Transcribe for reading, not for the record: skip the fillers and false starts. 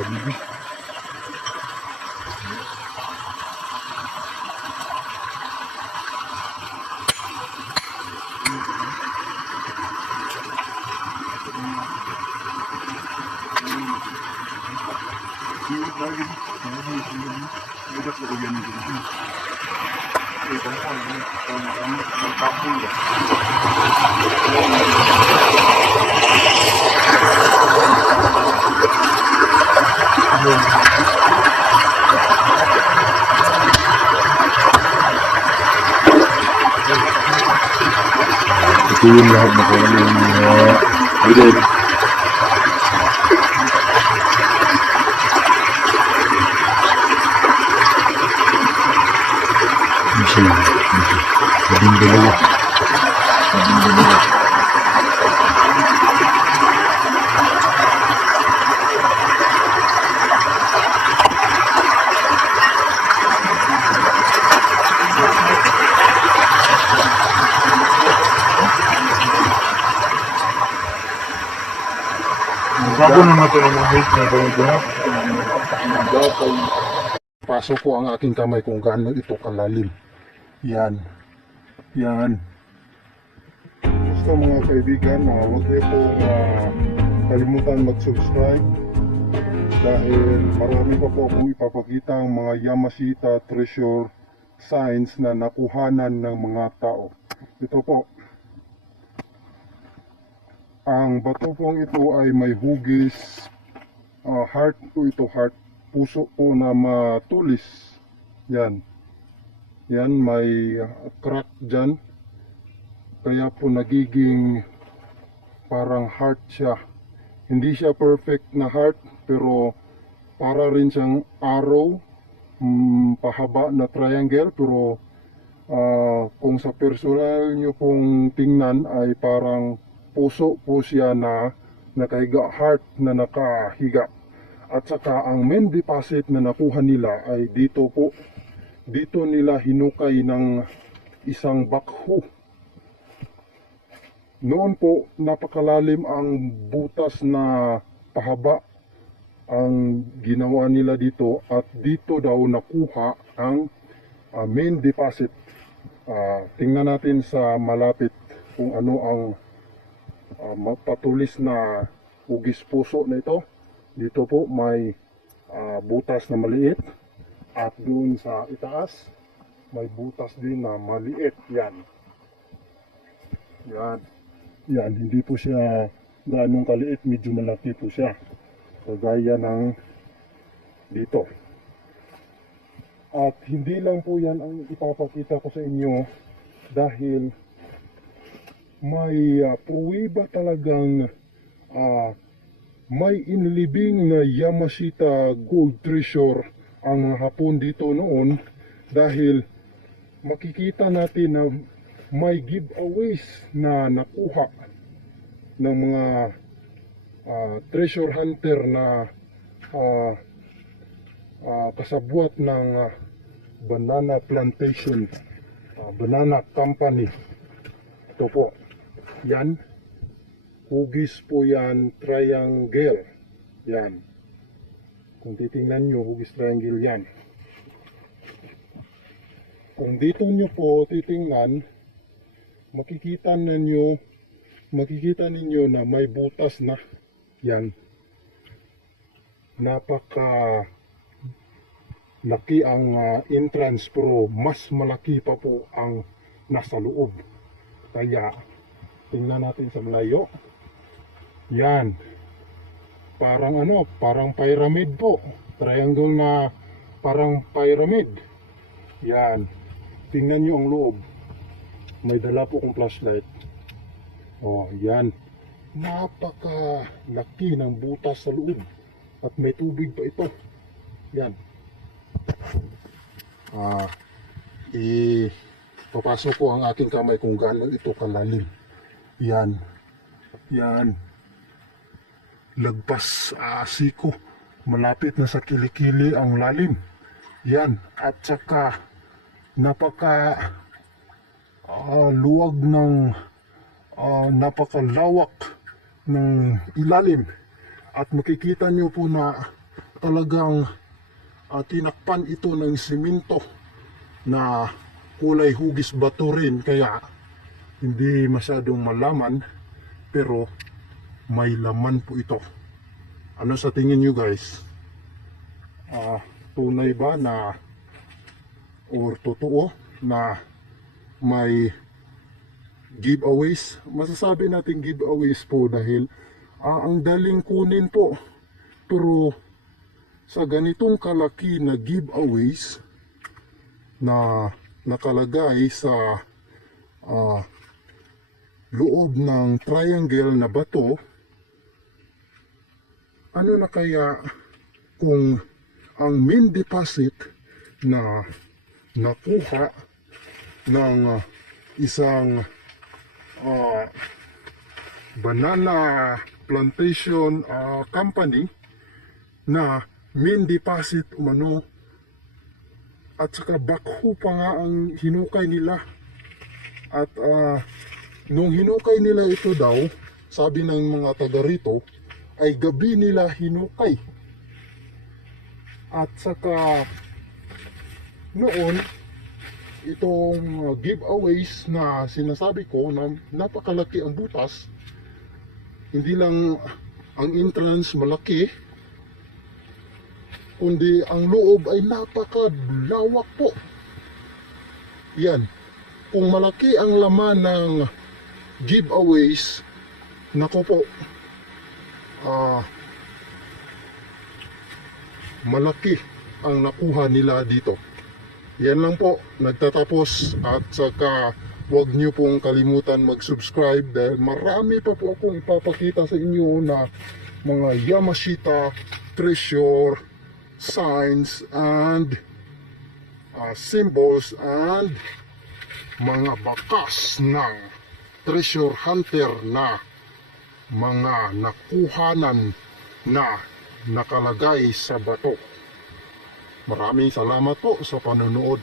paligid. Ito yung lahat na kung ano yung idol. Labing dalawa. Bago na natin ang mga hate na bago. Pasok ko ang aking kamay kung gaano ito kalalim. Yan. Yan. Basta mga kaibigan, huwag niyo pong kalimutan mag-subscribe dahil marami pa po akong ipapakita ang mga Yamashita treasure signs na nakuhanan ng mga tao. Ito po. Ang bato pong ito ay may hugis, heart po ito, heart, puso po na matulis. Yan. Yan, may crack dyan. Kaya po nagiging parang heart siya. Hindi siya perfect na heart, pero para rin siyang arrow, pahaba na triangle. Pero kung sa personal nyo pong tingnan ay parang puso po siya na nakahiga, heart na nakahiga. At saka ang main deposit na nakuha nila ay dito po. Dito nila hinukay ng isang bakho. Noon po napakalalim ang butas na pahaba ang ginawa nila dito, at dito daw nakuha ang main deposit. Tingnan natin sa malapit kung ano ang mapatulis na hugis puso na ito. Dito po may butas na maliit, at doon sa itaas may butas din na maliit. Yan. Yan. Yan, hindi po siya ganong kaliit, medyo malaki po siya. Kagaya ng dito. At hindi lang po yan ang ipapakita ko sa inyo, dahil may pruweba talagang may inlibing na Yamashita gold treasure ang Hapon dito noon, dahil makikita natin na may giveaways na nakuha ng mga treasure hunter na kasabwat ng banana plantation, banana company. Ito po, yan, hugis po yan, triangle, yan. Kung titingnan nyo, hugis triangle yan. Kung dito nyo po titingnan, makikita ninyo na may butas na. Yan. Napaka laki ang entrance, pero mas malaki pa po ang nasa loob. Kaya tingnan natin sa malayo. Yan. Parang parang pyramid po. Triangle na parang pyramid. Yan. Tingnan nyo ang loob. May dala po kong flashlight. Oh, yan. Napaka-laki ng butas sa loob. At may tubig pa ito. Yan. Papasok ko ang aking kamay kung gaano ito kalalim. Yan. Yan. Lagpas siko. Malapit na sa kilikili ang lalim. Yan. At saka napaka luwag ng napakalawak ng ilalim. At makikita nyo po na talagang tinakpan ito ng simento na kulay hugis bato rin, kaya hindi masyadong malaman, pero may laman po ito. Ano sa tingin nyo guys? Tunay ba na or totoo na may giveaways? Masasabi natin giveaways po dahil ang daling kunin po, pero sa ganitong kalaki na giveaways na nakalagay sa loob ng triangle na bato, ano na kaya kung ang main deposit na nakuha ng isang banana plantation company na main deposit umano, at saka bakho pa nga ang hinukay nila, at nung hinukay nila ito daw, sabi ng mga taga rito, ay gabi nila hinukay. At saka noon, itong giveaways na sinasabi ko na napakalaki ang butas, hindi lang ang entrance malaki, kundi ang loob ay napakalawak po. Yan, kung malaki ang laman ng giveaways, nako po, malaki ang nakuha nila dito. Yan lang po, nagtatapos, at saka huwag nyo pong kalimutan mag-subscribe dahil marami pa po akong ipapakita sa inyo na mga Yamashita treasure signs and symbols and mga bakas ng treasure hunter na mga nakuhanan na nakalagay sa bato. Maraming salamat po sa panonood.